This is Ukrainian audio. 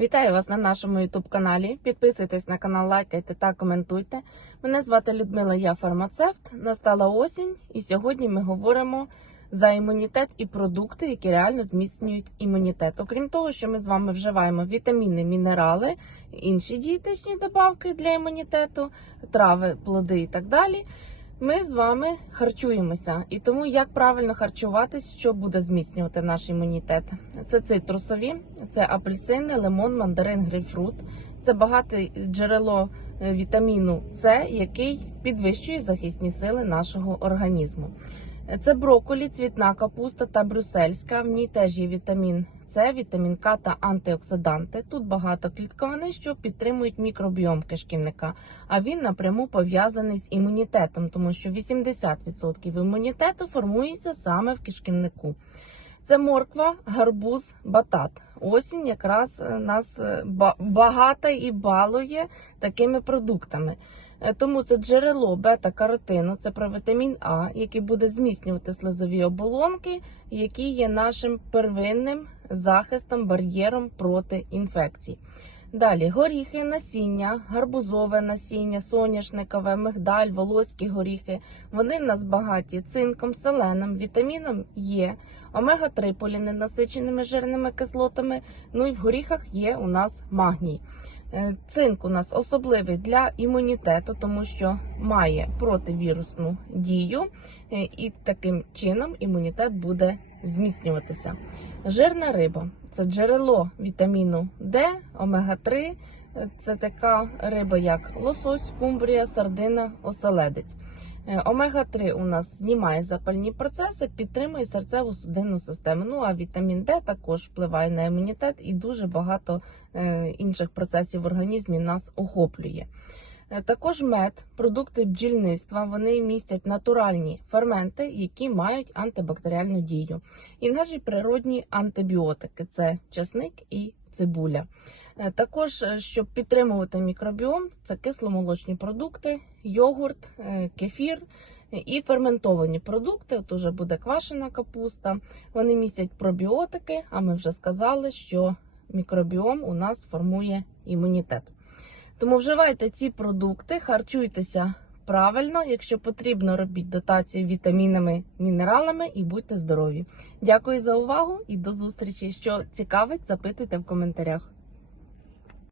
Вітаю вас на нашому youtube каналі. Підписуйтесь на канал, лайкайте та коментуйте. Мене звати Людмила, я фармацевт. Настала осінь, і сьогодні ми говоримо за імунітет і продукти, які реально зміцнюють імунітет. Окрім того, що ми з вами вживаємо вітаміни, мінерали, інші дієтичні добавки для імунітету, трави, плоди і так далі. Ми з вами харчуємося, і тому як правильно харчуватись, що буде зміцнювати наш імунітет. Це цитрусові, це апельсини, лимон, мандарин, грейпфрут. Це багате джерело е, вітаміну С, який підвищує захисні сили нашого організму. Це брокколі, цвітна капуста та брюссельська. В ній теж є вітамін С, вітамін К та антиоксиданти. Тут багато клітковини, що підтримують мікробіом кишківника. А він напряму пов'язаний з імунітетом, тому що 80% імунітету формується саме в кишківнику. Це морква, гарбуз, батат. Осінь якраз е, нас е, багата і балує такими продуктами. Е, Тому це джерело бета-каротину, це провітамін А, який буде зміцнювати слизові оболонки, які є нашим первинним захистом, бар'єром проти інфекцій. Далі горіхи, насіння, гарбузове насіння, соняшникове, мигдаль, волоські горіхи. Вони в нас багаті цинком, селеном, вітаміном Є, омега-3 поліненасиченими жирними кислотами. Ну і в горіхах є у нас магній. Е, Цинк у нас особливий для імунітету, тому що має противірусну дію, е, і таким чином імунітет буде зміцнюватися. Жирна риба це джерело вітаміну Д, омега-3. Е, Це така риба, як лосось, кумбрія, сардина, оселедець. Е, Омега-3 у нас знімає запальні процеси, підтримує серцеву судинну систему. Ну а вітамін Д також впливає на імунітет і дуже багато е, інших процесів в організмі нас охоплює. Е, Також мед, продукти бджільництва, вони містять натуральні ферменти, які мають антибактеріальну дію. І наші природні антибіотики це часник і цибуля. Е, Також, е, щоб підтримувати мікробіом, це кисломолочні продукти, йогурт, кефір і ферментовані продукти. От уже буде квашена капуста. Вони містять пробіотики, а ми вже сказали, що мікробіом у нас формує імунітет. Тому вживайте ці продукти, харчуйтеся правильно. Якщо потрібно, робіть дотацію вітамінами, мінералами і будьте здорові. Дякую за увагу і до зустрічі. Що цікавить, запитуйте в коментарях.